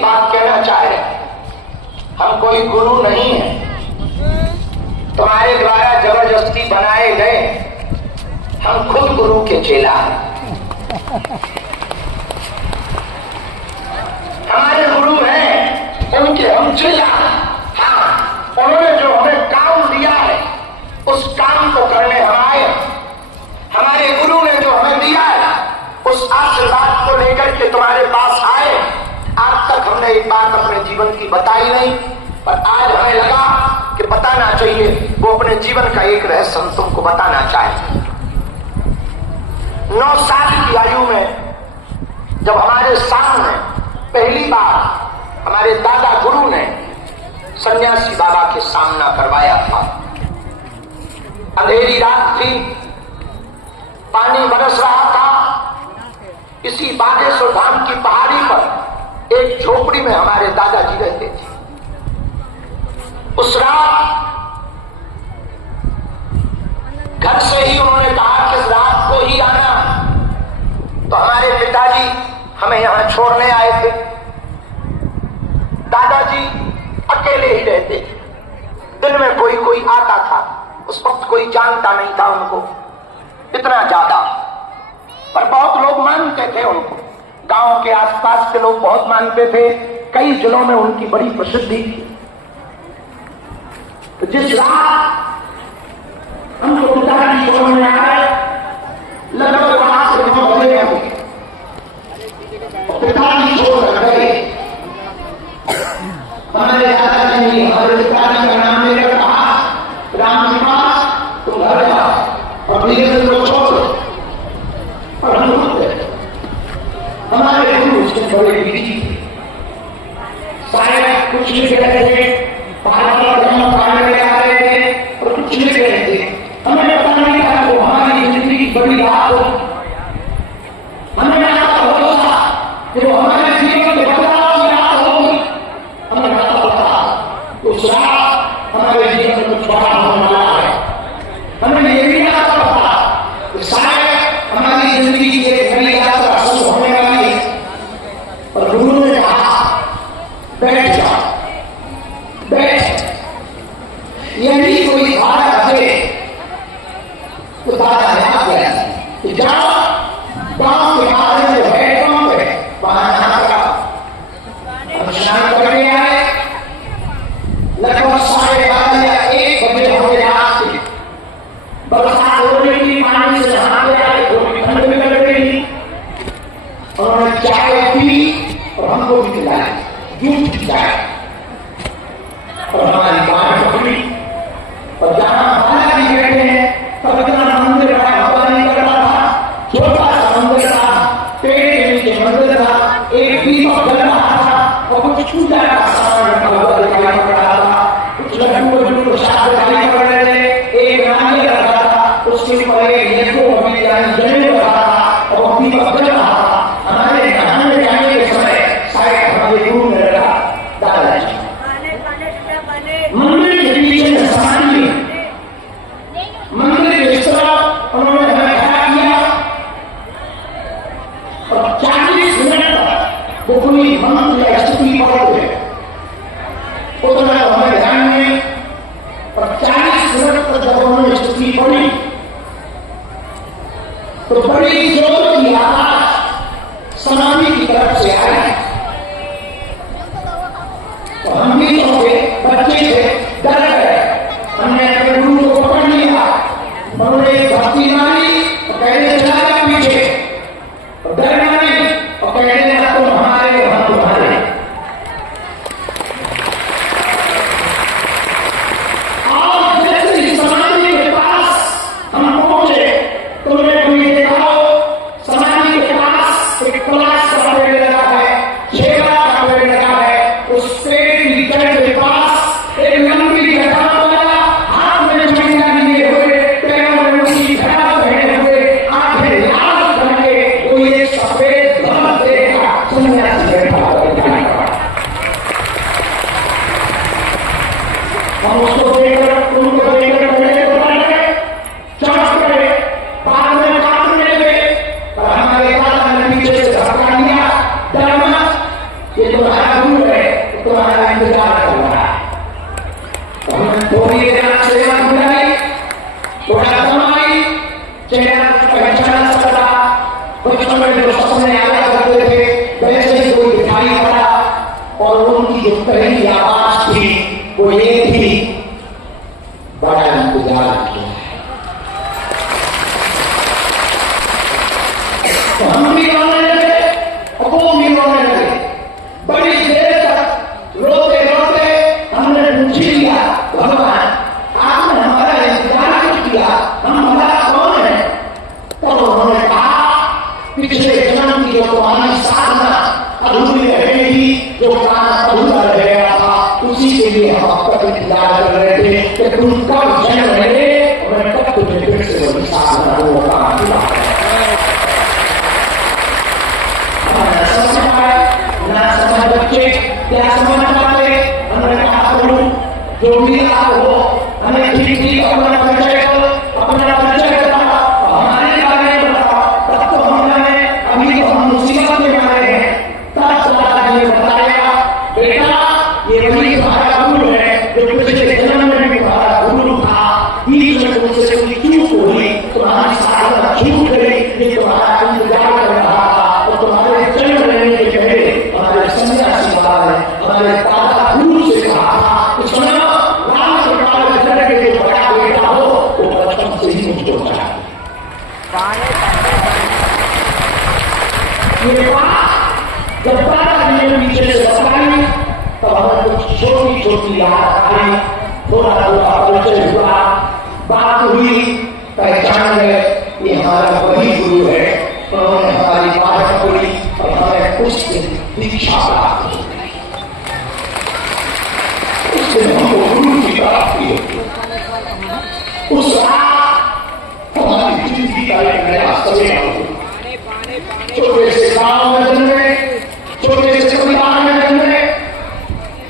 बात कहना चाह रहे हैं, हम कोई गुरु नहीं है, तुम्हारे द्वारा जबरदस्ती बनाए गए, हम खुद गुरु के चेला हैं। हमारे गुरु हैं, उनके हम चेला। हाँ, उन्होंने जो हमें काम दिया है उस काम को करने हम आए। हमारे गुरु ने जो हमें दिया है उस आशीर्वाद को लेकर के तुम्हारे पास आए। आज तक हमने एक बात अपने जीवन की बताई नहीं, पर आज हमें लगा कि बताना चाहिए। वो अपने जीवन का एक रहस्य हम तुमको बताना चाहे। 9 साल की आयु में जब हमारे सामने पहली बार हमारे दादा गुरु ने सन्यासी बाबा के सामना करवाया था, अंधेरी रात थी, पानी बरस रहा था। इसी बागेश्वर धाम की पहाड़ी पर एक झोपड़ी में हमारे दादाजी रहते थे। उस रात घर से ही उन्होंने कहा कि इस रात को ही आना, तो हमारे पिताजी हमें यहां छोड़ने आए थे। दादाजी अकेले ही रहते थे, दिन में कोई कोई आता था। उस वक्त कोई जानता नहीं था उनको इतना ज्यादा, पर बहुत लोग मानते थे उनको। गांव के आसपास के लोग बहुत मानते थे, कई जिलों में उनकी बड़ी प्रसिद्धि थी। तो जिस रात हमको पिताजी छोड़ने आए, लगभग वहां से 9 बजे होंगे, पिताजी छोड़ गए। हमारे दादाजी ने हमारे पिताजी का नाम लेकर कहा, राम निवास तुम घर जाओ और धीरे को छोड़ो। और हम रुक गए। हमारे गुरु उसके बड़े बिजी थे, शायद कुछ लिख रहे थे, आ रहे थे और कुछ लिख रहे थे। हमें पता नहीं था वो हमारी जिंदगी की बड़ी रात हो। हमें ऐसा भरोसा कि वो हमारे जीवन में बदलाव की रात होगी। हमें ऐसा पता उस रात हमारे जीवन में कुछ बड़ा होने वाला है। हमें ये भी ऐसा पता कि शायद हमारी जिंदगी की एक नई यात्रा शुरू होने वाली है। और गुरु ने कहा, बैठ जाओ, बैठ। यही कोई धारा है तो दादा ने आ गया कि जाओ गांव के बारे में जो है गांव में वहां स्नान कराओ। हम स्नान करने आए, लगभग 12:30 या 1 बजे हो गए। रात की बरसात हो रही थी, पानी से नहाने आए, थोड़ी ठंड भी लग रही थी। उन्होंने चाय पी और हमको भी खिलाई, दूध की चाय। और हमारी बात पकड़ी और जहां बाबा जी बैठे हैं तब इतना मंदिर बड़ा हवा नहीं कर रहा था, छोटा सा मंदिर था, पेड़ के नीचे मंदिर था, एक दीपक जल रहा था और कुछ पूजा का सामान रखा हुआ दिखाई पड़ रहा था। कुछ लड्डू प्रसाद दिखाई पड़ रहे थे, एक रानी रखा था, उसके ऊपर एक जमीन रखा था और दीपक जल रहा था। हमारे नहाने जाने के समय शायद हमारे गुरु ने रखा दादाजी मंदिर के पीछे में सामान लिया, मंदिर के इस तरफ उन्होंने हमें खड़ा किया और 40 मिनट तक वो पूरी मंत्र या स्तुति पढ़ते उतना हमें ध्यान में। और 40 मिनट तक जब उन्होंने स्तुति पढ़ी तो बड़ी जोर की आवाज सनामी की तरफ से आई। तो हम भी हो गए, बच्चे थे, डर गए। हमने अपने गुरु को पकड़ लिया, उन्होंने भक्ति मारी और कहने चला पीछे और डरना नहीं और कहने लगा तुम हमारे हम तुम्हारे। और जैसे ही समाधि के पास हम पहुंचे तो उन्होंने कोई देखा समाधि के पास एक पलाश का पेड़ लगा है, शेरा का पेड़ लगा है। उस पेड़ की जड़ के पास एक लंबी कटार वाला, हाथ में चंगा लिए हुए, पैरों में उसकी घड़ा पहने हुए, आंखें लाल करके वो ये सफेद धन देखा सन्यासी बैठा हम उसको देखकर उनको देखकर पहले तो डर गए, चमक गए, बाद में काटने लगे। पर हमारे दादा ने पीछे से धक्का दिया, डर मत, ये तो हमारा गुरु इंतजार कर रहा है। तो हमने थोड़ी देर सेवा बुलाई, थोड़ा कमाई, चेहरा पहचाना सकता। बचपन में जो सपने आया करते थे वैसे ही कोई दिखाई पड़ा और उनकी जो पहली आवाज थी वो ये थी, बड़ा इंतजार किया है। तो हम भी रोने लगे और वो भी रोने लगे। बड़ी देर तक रोते रोते हमने पूछ लिया, भगवान आपने हमारा इंतजार क्यों किया, हम हमारा कौन है? तो उन्होंने कहा पिछले जन्म की जो तुम्हारी साधना अधूरी रहेगी, जो काम अधूरा रह गया था, उसी के लिए हम आपका इंतजार कर रहे थे कि तुम कब जन्म ले और मैं कब तुम्हें फिर से वही साधना वो काम दिला। ना समझ बच्चे क्या समझ पाते, हमने कहा करूं जो भी आप हो, हमें ठीक ठीक अपना परिचय करो, अपना परिचय बताओ, हमारे बारे में बताओ। तब तो हम जाने अभी तो हम मुसीबत में मारे हैं। तब दादाजी ने बताया, बेटा ये वही तुम्हारा गुरु है जो पिछले जन्म में भी तुम्हारा गुरु था। बीच में तुमसे कोई चूक हुई, तुम्हारी साधना छूट गई, ये तुम्हारा इंतजार कर रहा था और तुम्हारे जन्म लेने के पहले हमारे सन्यासी वाले हमारे दादा गुरु से कहा था कि सुनो, राम प्रकार जन्म के जो बड़ा बेटा हो वो बचपन से ही मुझको चाहिए। ये बात जब दादाजी ने पीछे से बताई तब हमें कुछ छोटी छोटी याद आई, थोड़ा थोड़ा परिचय हुआ, बात हुई, पहचान गए ये हमारा वही गुरु है। उन्होंने हमारी बात पढ़ी और हमें कुछ दिन दीक्षा प्राप्त हो गई। उस दिन हमको गुरु की प्राप्ति होगी। उस रात हमारी जिंदगी का एक नया सवेरा होगा। छोटे से गांव में जन्मे, छोटे से परिवार में जन्मे,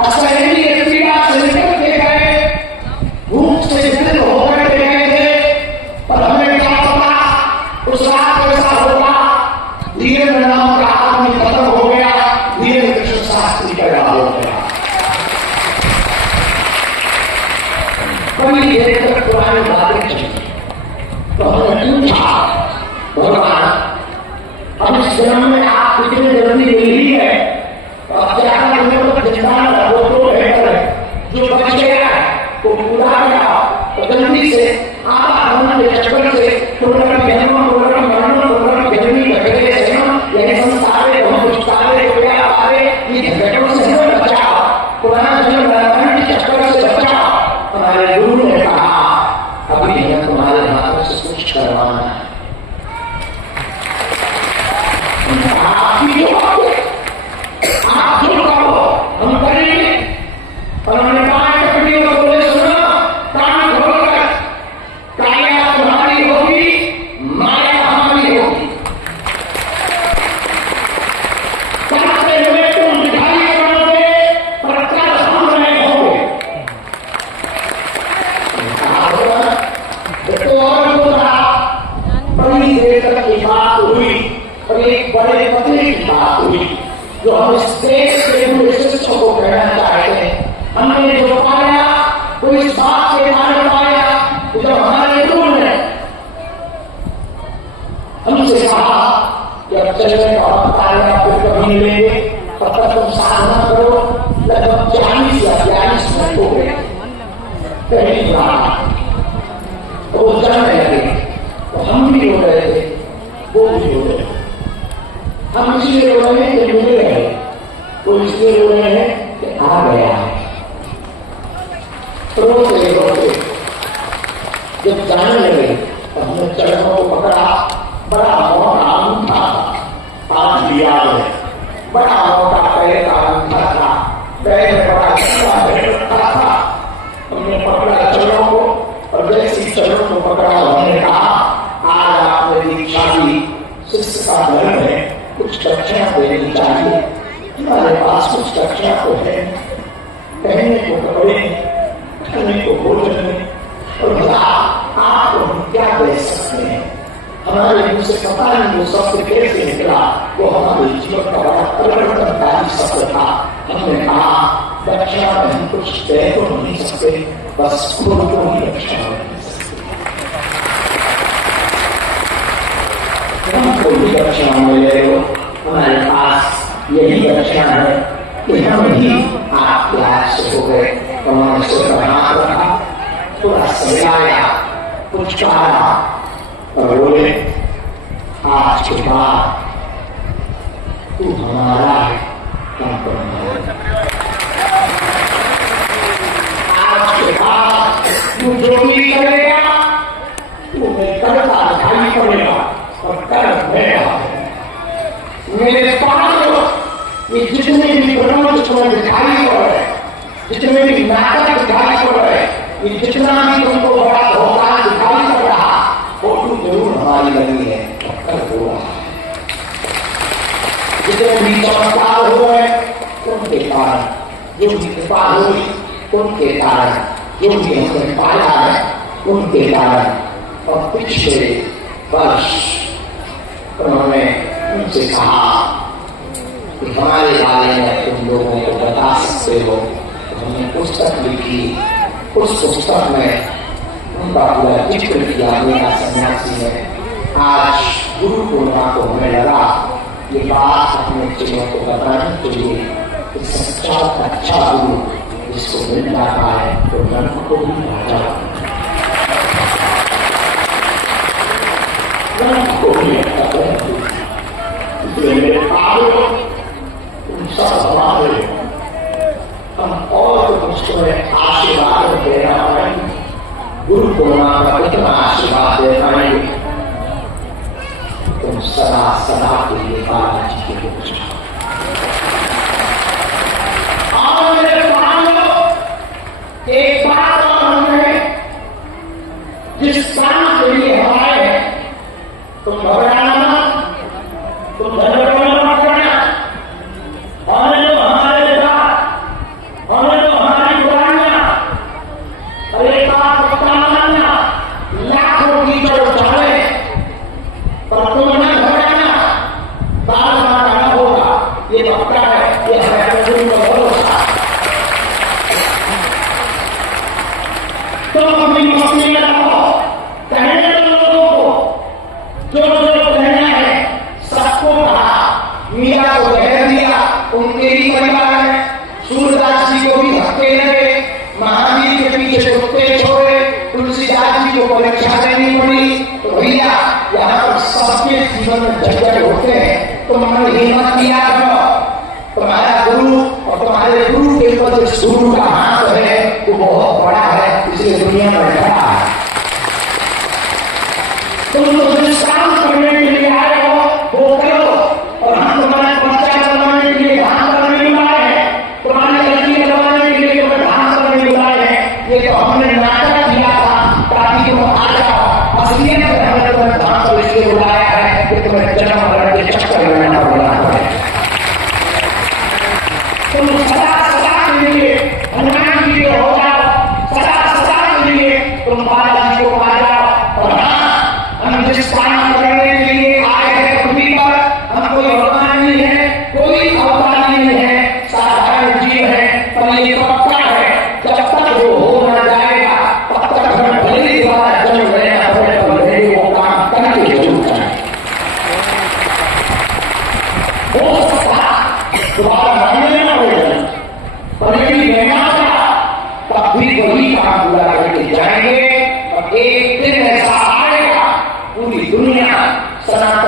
असहनीय पीड़ा से निकलते गए, भूख से दिन होकर गए थे, पर हमें क्या पता उस रात ऐसा होगा। धीरे में नाम का आदमी खत्म हो गया, धीरे कृष्ण शास्त्री पैदा हो गया। बड़ी देर तक पुरानी बातें चली तो हमने पूछा, भगवान अब इस जन्म में आप कितने जल्दी ले ली है, अब ज्यादा जिंदा वो तो बेहतर है, जो बच गया है वो पूरा गया तो जल्दी से आप मन के चक्कर से टोटल जन्म टोटल मरण टोटल जन्मी घटे से यही संसारे हम कुछ सारे हो गया पारे ये घटों से हमें बचाओ, पुराना जन्म मरण के चक्कर से बचाओ। हमारे गुरु ने कहा अभी हमें तुम्हारे हाथों से कुछ करवाना है। आप जो कहो हम करेंगे। उन्होंने कान पकड़ी और बोले सुनो, कान खोलकर काया तुम्हारी होगी, माया हमारी होगी। करते हुए तुम दिखाई बनोगे पर कर हम रहे होंगे। तो और बोला, बड़ी देर तक की बात हुई और एक बड़े पते की बात हुई जो हम इस देश के विशिष्टों को कहना चाहते हैं। हमने जो पाया वो इस बात के कारण पाया जो हमारे गुरु ने हमसे कहा कि अब चलने का बताया फिर कभी मिलेंगे, तब तक तुम साधना करो। लगभग 40 या 42 मिनट हो गए पहली बार तो वो चलने लगे, तो हम भी हो रहे थे, वो भी हो रहे थे। हम इसलिए रो रहे हैं कि मिल गए, तो इसलिए रो रहे हैं कि आ गया है। रोते रोते जब जाने लगे तो हमने चरणों को पकड़ा। बड़ा मोटा अंगूठा था, आज भी याद है, बड़ा मोटा पैर का अंगूठा था, पैर में बड़ा गंदा रखा था। हमने पकड़ा चरणों को और जैसे चरणों को पकड़ा हमने कहा आज आपने दीक्षा दी, शिष्य का धर्म है, कुछ दक्षिणा देनी चाहिए। हमारे पास कुछ दक्षिणा तो है, पहनने को कपड़े, खाने को भोजन और भला आपको हम क्या दे सकते हैं। हमारे मुंह से पता नहीं वो शब्द कैसे निकला, वो हमारे जीवन का बड़ा परिवर्तनकारी शब्द था। हमने कहा दक्षिणा में हम कुछ दे तो नहीं सकते, बस खुद को ही दक्षिणा दे सकते। हम कोई भी दक्षिणा मिले हो, हमारे पास यही दक्षिणा है कि हम ही आप क्लास से हो गए, उन्होंने सोचा हाथ रखा, थोड़ा सजाया, कुछ कहा और बोले आज के बाद तू हमारा है, हम तुम्हारा। आज के बाद तू जो भी करेगा तू मैं करता दिखाई पड़ेगा और कर मेरा। मेरे पास ये जितने भी प्रपंच तुम्हें दिखाई पड़ रहे, जितने भी नाटक दिखाई पड़ रहे, ये जितना भी तुमको बड़ा धोखा दिखाई पड़ रहा, वो तुम जरूर हमारी लगी है, कर हो रहा है। जितने भी चमत्कार हो रहे उनके कारण, जो भी कृपा हुई उनके कारण, जो भी हमने पाया है उनके कारण। और पिछले वर्ष उन्होंने उनसे कहा कि हमारे बारे में तुम लोगों को बता सकते हो। तो हमने पुस्तक लिखी, उस पुस्तक में उनका पूरा जिक्र किया मेरा सन्यासी है। आज गुरु पूर्णिमा को हमें लगा ये बात अपने बच्चों को बताने के लिए कि सच्चा अच्छा गुरु जिसको मिल जाता है तो धर्म को भी राजा को भी मेरे पागलों तुम सब हमारे, हम और मुझको आशीर्वाद दे रहा है। गुरु पूर्णिमा का कितना आशीर्वाद दे पाएंगे तुम सदा सदा के लिए बालाजी के लिए। और मेरे पागलों एक बात और हमने जिस काम के लिए हमारे तुम घबराना मत, तुम घबराना मत करना। हमने जो हमारे साथ, हमने जो हमारी बुराइयां, और एक बात पक्का मानना, लाखों की जो उठाए पर तुम न घबराना, बाल मारना होगा, ये पक्का है, ये हमारे गुरु का भरोसा। तुम अपनी मस्ती में रहो, कहने दो लोगों को जो जो कहना है, सबको कहा। मीरा को कह दिया, उनके ही परिवार है। सूरदास जी को भी धक्के लगे, महावीर के पीछे कुत्ते छोड़े, तुलसीदास जी को परीक्षा देनी पड़ी। तो भैया यहाँ पर सबके जीवन में झगड़े होते हैं, तुमने हिम्मत किया करो। तुम्हारा गुरु और तुम्हारे गुरु के ऊपर जो गुरु का हाथ है वो बहुत बड़ा है, इसलिए दुनिया में खड़ा है। तुम लोग जिस काम करने के लिए आए हो वो करो, और हम तुम्हारे पर्चा करवाने के लिए धाम करने के लिए आए हैं, तुम्हारी गलती करवाने के लिए तुम्हें धाम करने के लिए आए हैं। ये तो हमने नाटक दिया था ताकि तुम आ जाओ, असलियत में हमने तुम्हें धाम पर इसलिए बुलाया है कि तुम्हें जन्म मरण के चक्कर में न पड़ना पड़े। तुम सदा सदा के लिए हनुमान जी के हो जाओ, सदा सदा के लिए तुम बालाजी को पा जाओ। और हाँ, हम जिस काम करने के लिए आए हैं पृथ्वी पर, हम कोई भगवान नहीं है, कोई अवतार नहीं है, साधारण जीव है। पर ये पक्का है जब तक वो हो न जाएगा तब तक हमें भले ही द्वारा जन्म लेना पड़े, पर भले वो काम करके जरूर करें। हो सकता दोबारा मांगने न होगा, पर यदि लेना पड़ा तब भी वही काम पूरा करके जाएंगे। और एक दिन ऐसा आएगा पूरी दुनिया सनातन